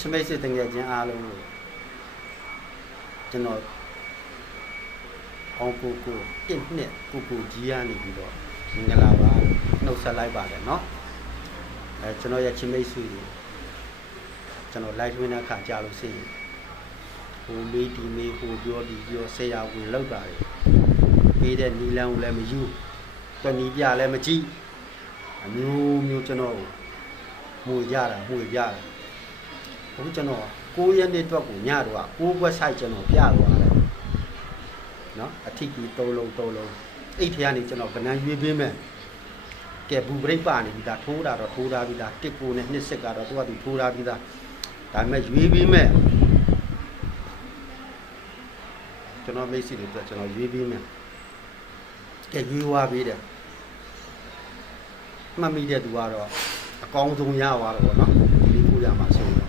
ချမိတ်စစ်တငယ်ချင်းအားလုံးကိုကျွန်တော်အောင်ကိုတစ်နှစ်ကိုကြီးရနေပြီးတော့မင်္ဂလာပါနှုတ်ဆက်လိုက်ပါတယ်เนาะကျွန်တော်ရဲ့ချမိတ်ဆွေတွေကျွန်တော် live ဝင်တဲ့အခါကြာလို့ရှိရင်ဟိုမေးဒီမေးဟိုပြောဒီပြောဆရာဝင်လောက်တာတွေပေးတဲ့နီလန်းကိုလည်းမယူတဏီပြလည်းမကြည့်အမျိုးကျွန်တော်မှုရတာဘုကျွန်တော်9ရက်နေ့အတွက်ကိုညတော့9 website ကျွန်တော်ပြသွားတယ်เนาะအထီးကြီး3လုံးအဲ့ထဲကနေကျွန်တော်ကဏ္ဍရွေးပေးမယ်ကဲဘူးဘရိတ်ပါနေပြီဒါထိုးတာတော့ထိုးထားပြီဒါတစ်ကိုနဲ့နှစ်စစ်ကတော့သူကသူထိုးထားပြီဒါပေမဲ့ရွေးပေးမယ်ကျွန်တော်မိတ်ဆွေတွေအတွက်ကျွန်တော်ရွေးပေးမယ်ကဲရွေးဝါပေးတယ်မှတ်မိတဲ့သူကတော့အကောင်းဆုံးရသွားတော့ဗောနော်ဒီလေးကိုရမှာဆိုတော့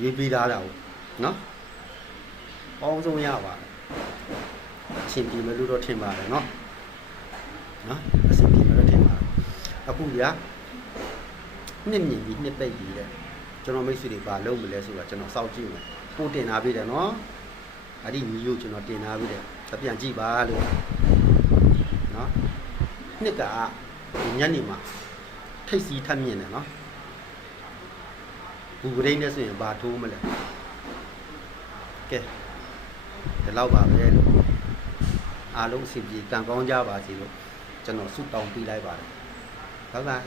ရွေးပေးထားတာဟုတ်နော်အကောင်းဆုံးရပါတယ်အရှင်ဒီမလို့တော့ထင်ပါတယ်နော်အရှင်ဒီမလို့ထင်ပါတယ်အခုဗျာနှစ်မြင်ပြီးနှစ်ပိတ်ပြီးတဲ့ကျွန်တော်မိတ်ဆွေတွေဘာလုပ်မလဲဆိုတော့ကျွန်တော်စောင့်ကြည့်မယ်ပို့တင်ထားပြီတယ်နော်အဲ့ဒီညီကိုကျွန်တော်တင်ထားပြီတယ်ပြန်ကြည့်ပါလို့နော်နှစ်ကဒီညနေမှာထိတ်စီထပ်မြင်တယ်နော်ဘူပရိနဲ့ဆိုရင်ဘာထိုးမလဲကဲဒီလောက်ပါပဲလို့အားလုံးအစီအပြေကံကောင်းကြပါစေလို့ကျွန်တော်ဆုတောင်းပေးလိုက်ပါတယ်ဘိုင်ဘိုင်